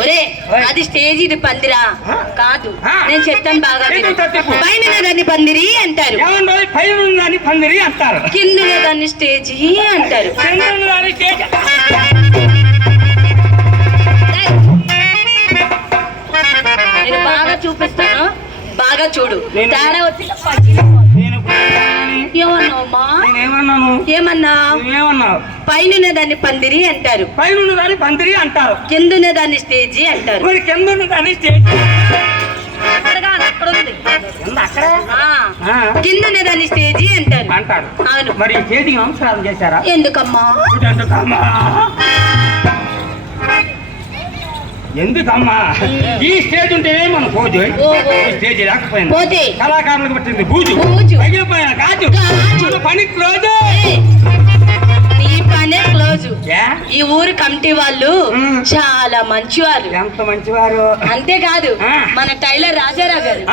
ఒరే అది స్టేజ్, ఇది పందిరా కాదు. నేను చెప్తాను బాగా, పైన దాన్ని పందిరి అంటారు, పైన పందిరి అంటారు, కింద దాన్ని స్టేజీ అంటారు. నేను బాగా చూపిస్తాను, బాగా చూడు. తేడా వచ్చి ఏమన్నావు? పైన దాన్ని పందిరి అంటారు, పైన దాన్ని పందిరి అంటారు, కింద దాన్ని స్టేజీ అంటారు. మరి కింద దాన్ని స్టేజ్ కింద దాన్ని స్టేజీ అంటారు అంటారు. అవును. మరి స్టేజ్కి నమస్కారం చేశారా? ఎందుకమ్మా? ఎందుకమ్మా ఈ స్టేజ్ ఉంటేనే మన పూజ, స్టేజ్ లేకపోయింది కళాకారులకు పట్టింది బూజు, తగిలిపోయిన కాదు పని క్లోజ్. ఈ పనే క్లోజ్. ఈ ఊరు కమిటీ వాళ్ళు చాలా మంచివారు. ఎంత మంచివారు! అంతేకాదు మన టైలర్ రాజారావు గారు,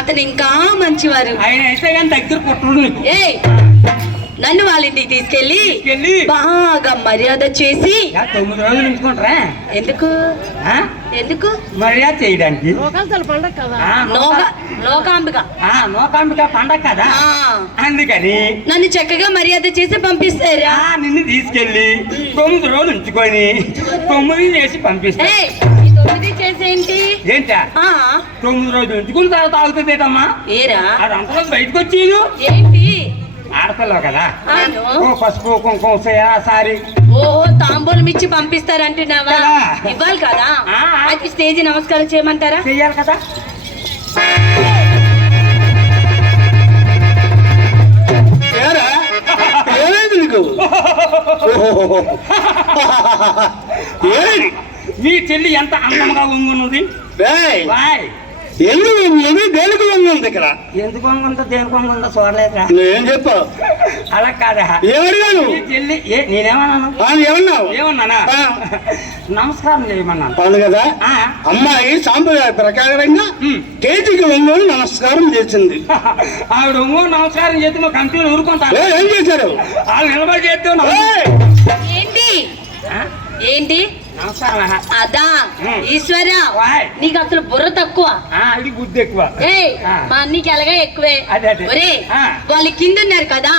అతను ఇంకా మంచివారు. ఆయన అయితే కానీ దగ్గర కుట్రు. నన్ను వాళ్ళ ఇంటికి తీసుకెళ్ళి బాగా మర్యాద చేసి 9 రోజులు ఉంచుకుంటారా? ఎందుకు మర్యాద చేయడానికి. నోకాంబిక పండగ కదా, అందుకని నన్ను చక్కగా మర్యాద చేసి పంపిస్తారా? నిన్ను తీసుకెళ్ళి 9 రోజులు ఉంచుకొని 9 చేసి పంపిస్తా. 9 చేసేంటి? ఏంటా 9 రోజులు ఉంచుకున్న తర్వాత ఆగుతుందేటమ్మా? ఏరా అది అంతలోకి బయటకు వచ్చేది ఏంటి? ఆడపిల్లవు కదా, పసుపు కుంకుమ సారీ తాంబూలం ఇచ్చి పంపిస్తారంటున్నావా? ఇవ్వాలి కదా. అది స్టేజ్ నమస్కారం చేయమంటారా? చెయ్యాలి కదా. మీ చెల్లి ఎంత అందంగా ఉంగున్నది. దేనికి వంగుంది ఇక్కడ? ఎందుకు వంగుందో దేనికి వంగుందో చూడలేదురా. ఏం చెప్పావు? అలా కాదా, ఏమడిగాను? చెల్లి నేనేమన్నాను? ఏమన్నానా? నమస్కారం చేయమన్నాను. అవును కదా. అమ్మాయి సాంప్రదాయ ప్రకారంగా కేజీకి వంగోని నమస్కారం చేసింది. ఆవిడ ఒంగోని నమస్కారం చేస్తే మా కంపెనీలు ఊరుకుంటారు. ఏం చేశారు? వాళ్ళు నిలబడి చేస్తే ఏంటి నమస్కారం. అదా ఈశ్వర, నీకు అసలు బుర్ర తక్కువ, బుద్ధి ఎక్కువ. మా అన్నికి ఎలాగా ఎక్కువే. ఒరే వాళ్ళు కింద ఉన్నారు కదా,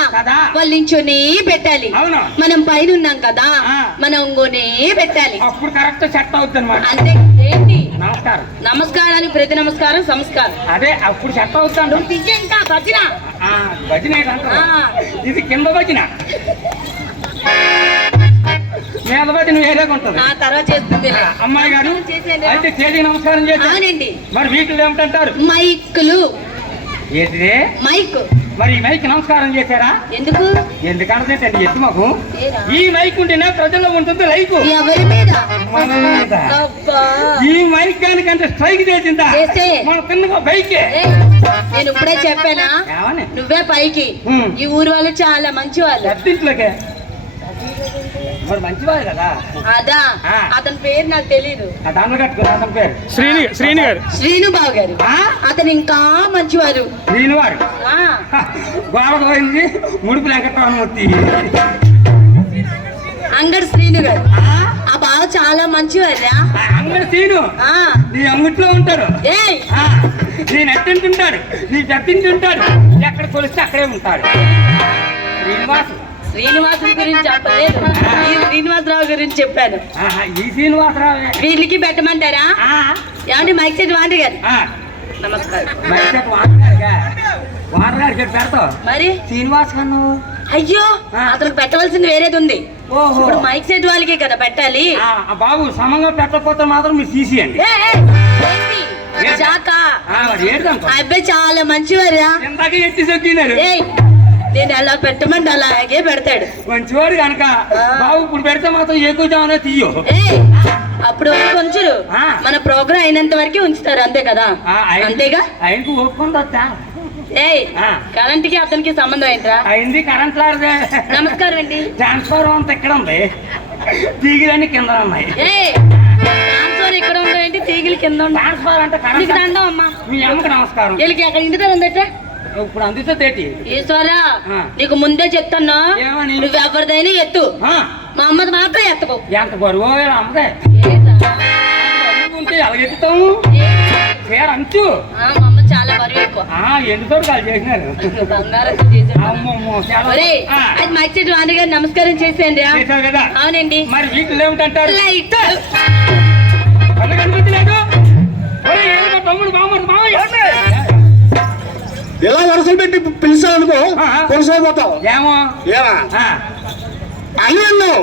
వాళ్ళు నించోనే పెట్టాలి. మనం పైన ఉన్నాం కదా, మనం ఇంకోనే పెట్టాలి. అప్పుడు కరెక్ట్ సెట్ అవుతుంది అన్నమాట. అంతే. ఏంటి నమస్కారం? నమస్కారానికి ప్రతి నమస్కారం సంస్కారం. అదే అప్పుడు సెట్ అవుతాడు. ఇంకా భజన భజన ఇది కింద భజన, మీద భజన వేరేగా ఉంటుంది. తర్వాత చేస్తుంది అమ్మాయి గారు. అయితే చేతికి నమస్కారం చేయండి. మరి వీటిలో ఏమిటంటారు? మైకులు. ఏంటిదే మైక్? మరి ఈ మైక్ నమస్కారం చేశారా? ఎందుకంటే ఎత్తు మాకు ఈ మైక్ ఉంటేనే ప్రజల్లో ఉంటుంది లైక్. ఎవరి మీద? ఈ మైక్ దానికంటే స్ట్రైక్ చేసిందా మన కింద బైకే. నేను ఇప్పుడే చెప్పానా, నువ్వే పైకి. ఈ ఊరు వాళ్ళు చాలా మంచి వాళ్ళు. అత్తింట్లోకే మరి మంచివారు కదా. అదా అతని పేరు నాకు తెలీదు. అతని పేరు శ్రీను బాబు గారు. అతను ఇంకా మంచివారు. శ్రీను వారు గోడ పోయింది ముడుపు వెంకటరామూర్తి. అంగడి శ్రీను గారు ఆ బావ చాలా మంచివారా. అంగడి శ్రీను నీ అంగట్లో ఉంటాడు, నీ నెట్టింటుంటాడు, నీ చెట్టింటుంటాడు, ఎక్కడ కొలిస్తే అక్కడే ఉంటాడు. శ్రీనివాసుని గురించి చెప్పలేదు, శ్రీనివాసరావు గురించి చెప్పాను. ఈ శ్రీనివాసరావు వీళ్ళకి పెట్టమంటారా? ఏమండి మైక్ సెట్ వాండి గారు నమస్కారం. మైక్ సెట్ వాటర్ గారికి పెడతావు మరి శ్రీనివాస్ కన్ను. అయ్యో అతనికి పెట్టవలసింది వేరేది ఉంది. ఇప్పుడు మైక్ సెట్ వాళ్ళకి కదా పెట్టాలి. బాబు సమంగా పెట్టకపోతే మాత్రం మీరు తీసేయండి. అబ్బాయి చాలా మంచివారా. ఎట్టి సొక్కినారు. నేను అలా పెట్టమంటే అలాగే పెడతాడు. మంచివాడు కనుక బాబు ఇప్పుడు పెడితే మాత్రం ఎక్కువ తీయో. అప్పుడు కొంచెం మన ప్రోగ్రామ్ అయినంత వరకే ఉంచుతారు అంతే కదా. అంతేగా ఆయనకు ఒప్పుకుంటా. కరెంట్ కి అతనికి సంబంధం ఏంట్రా? అయింది కరెంట్ లాగే. నమస్కారం అండి. ట్రాన్స్ఫార్మర్ అంతా ఇక్కడ ఉంది, తీగిలన్నీ కింద ఉన్నాయి. ట్రాన్స్ఫర్ ఇక్కడ ఉందంటే తీగిలి కింద. ట్రాన్స్ఫార్ అంటే కరెంట్ దండం అమ్మా. మీ అమ్మకి నమస్కారం. వీళ్ళకి అక్కడ ఇంటి దగ్గర ఉందట. ఇప్పుడు అందితే తేటి ఈశ్వరా నీకు ముందే చెప్తాను, నువ్వు ఎవరిదైనా ఎత్తు, మా అమ్మది మాత్రం ఎత్తకు. ఎంత బరువు అమ్మదే ఎలాగెత్తుతాము పేరు అంచు మా అమ్మ చాలా బరువు ఎక్కువ ఎందుతో కాదు చేసినారు బంగారంతో చేసాడు. అమ్మమ్మో, చాలా ఒరేయ్, అది మర్చిపోయి నాన్నగారు నమస్కారం చేసేయండి. చేశావు కదా అవునండి. మరి వీటిలో ఏమిటంటారు లైట్ కళ్ళు కనిపించలేదు ఒరేయ్, ఏమిటో తమ్ముడు బామ్మడు మామయ్య ఇలా వరుసలు పెట్టి పిలిచావనుకో కొనసాగిపోతావు. ఏమో ఏమా ఆ, అని అన్నావు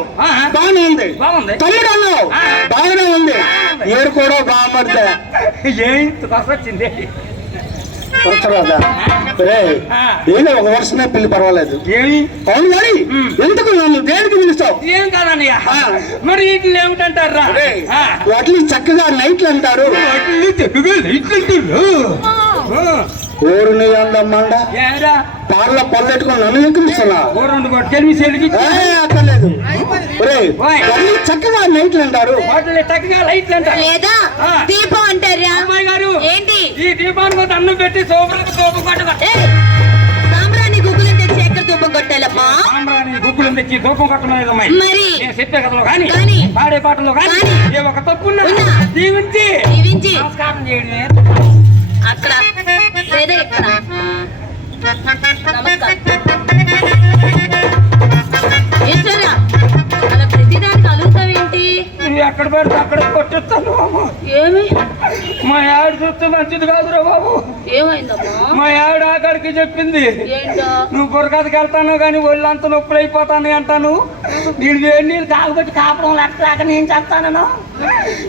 బాగానే ఉంది, బాగుంది తమ్ముడు అన్నావు బాగానే ఉంది, ఏడు కూడా బాగుపడితే ఏంటి వచ్చింది కొరకరాదా రే ఏదో ఒక వర్షమే పిల్లి పర్వాలేదు. ఏమి అవును కానీ ఎందుకు నన్ను దేనికి పిలుస్తావు? ఏం కాదన్నయ్య మరి వీటిలో ఏమిటంటారా వాటిని చక్కగా నైట్లు అంటారు. ఊరిని అందమ్మండ ఏరా పార్ల పల్లెట్టుకుని నన్ను ఎక్కిస్తున్నా రెండు గొట్టెలు సెలిగి అక్కర్లేదు. వాటిని చక్కగా నైట్లు అంటారు. వాటిని చక్కగా లైట్లు అంటారు లేదా దీపం అంటారా? అమ్మాయి గారు ఏంటి ఈ దీపానికి ఒక అన్నం పెట్టి సోపులకు సోపు కొట్టగా సాంబ్రాణి గుగ్గులు తెచ్చి ఎక్కడ దీపం కొట్టాలమ్మా? గుగ్గులు తెచ్చి దూపం కొట్టలేదు అమ్మాయి. మరి నేను చెప్పే కథలో కానీ కానీ, పాడే పాటలో కానీ ఏ ఒక తప్పు ఉన్నా. దీవించి దీవించి నమస్కారం చేయడమే అక్కడ లేదా ఇక్కడ నమస్కారం. ఈశ్వరా, అలా ప్రతిదానికి అలుగుతావేంటి? నువ్వు ఎక్కడ పెడితే అక్కడ కొట్టిస్తాను బాబు. ఏమి మా ఆవిడ చూస్తే మంచిది కాదురా బాబు. ఏమైందమ్మా? మా ఆవిడ ఆఖరికి చెప్పింది ఏంటో? నువ్వు బుర్రకథకి వెళ్తాను కానీ ఒళ్ళంతా నొప్పులు అయిపోతాను అంటాను. నేను వేడి నీళ్ళు తాగుబట్టి కాపడం లెక్కలాక నేను చెప్తాను.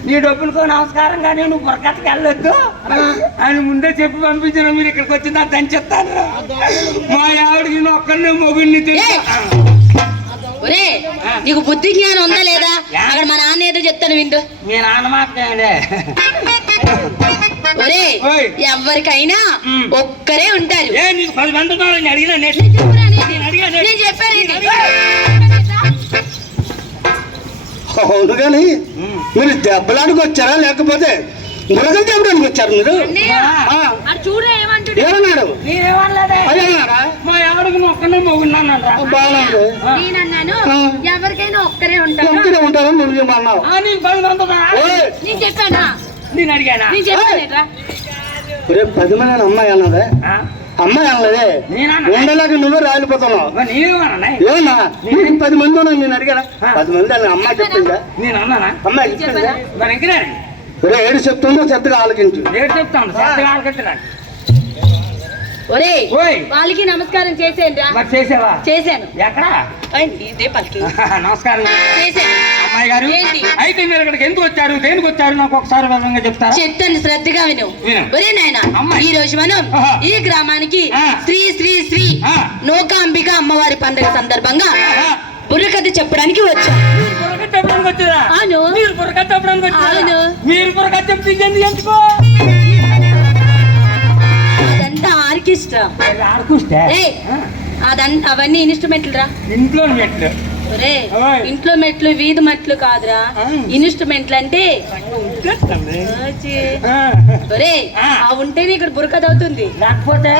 నీ డబ్బులకో నమస్కారం కానీ నువ్వు బుర్రకథకి వెళ్ళొద్దు అని ముందే చెప్పి పంపించిన. మీరు ఇక్కడికి వచ్చి నాకు దంచెత్తాను. మా ఆవిడకి నేను ఒక్కరినే మొగుడిని ఒరే, నీకు బుద్ధి జ్ఞానం ఉందా లేదా? అక్కడ మా నాన్న ఏదో చెప్తాను విందు. మీ నాన్న మాట్లాడే ఒరే, ఎవరికైనా ఒక్కరే ఉంటారు. నీకు 10 మంది ఉన్నారని అడిగినా నేను చెప్పాను. అవును కానీ మీరు దెబ్బలాడికి వచ్చారా లేకపోతే బురకలు చెప్పడానికి వచ్చారు మీరు? ఏమన్నాడు? అదేమన్నారా? మా ఆవిడకి ఒక్కనే మొగున్నానంటా. బాగున్నాడు ఎవరికైనా ఒక్కరే ఉంటారు. ఒక్కడే ఉంటారని నువ్వు ఏమన్నావు? నీకు 10 మంది ఉన్నారా? నేను చెప్పానా? నేను అడిగానా? నేను చెప్పానేట్రా? రే 10 మంది అమ్మాయి అన్నదే అమ్మాయి అన్నదే ఉండలేక నువ్వే రాలిపోతున్నావు. నేనేమన్నా ఏమన్నా నీకు 10 మంది ఉన్నా నేను అడిగారా? 10 మంది అని అమ్మాయి చెప్పిందా? నేను అన్నానా? అమ్మాయి చెప్పిందా? మరి ఇంకనే ఏడు చెప్తుందో చెత్తగా ఆలోచించు. ఏడు చెప్తాను ఆలకెత్తున్నాను. ఒరే, ఓయ్ వాళ్ళకి నమస్కారం చేసేయండి. మరి చేసావా? చేశాను. ఎక్కడా? ఇదే పలికి నమస్కారం చేశాను. అమ్మాయి గారు ఏంటి? అయితే మీరు ఇక్కడికి ఎందుకు వచ్చారు, దేనికి వచ్చారు నాకు ఒకసారి వివరంగా చెప్తారా? చెప్తాను, శ్రద్ధగా విను. ఒరే నాయన, ఈ రోజు మనం ఈ గ్రామానికి శ్రీ శ్రీ శ్రీ నూకాంబిక అమ్మవారి పండుగ సందర్భంగా బుర్రకథ చెప్పడానికి వచ్చాం. అవును, మీరు బుర్రకథ చెప్పడానికి వచ్చారు. మీరు బుర్రకథ చెప్పింది ఎందుకో? అదంతా ఆర్కెస్ట్రా. అవన్నీ ఇన్స్ట్రుమెంట్లు రా. ఇంట్లో మెట్లు. ఒరే, ఇంట్లో మెట్లు వీధి మెట్లు కాదురా, ఇన్స్ట్రుమెంట్లు అంటే. ఒరే, ఆ ఉంటేనే ఇక్కడ బుర్రకథ అవుతుంది. లేకపోతే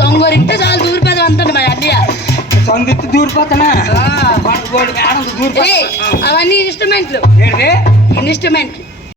సొంగోరింటే చాలా దూరిపోదాం అంటాడు మా అన్నయ్య. సొంగెత్తి దూరిపోతానా? అవన్నీ ఇన్స్ట్రుమెంట్లు. ఇన్స్ట్రుమెంట్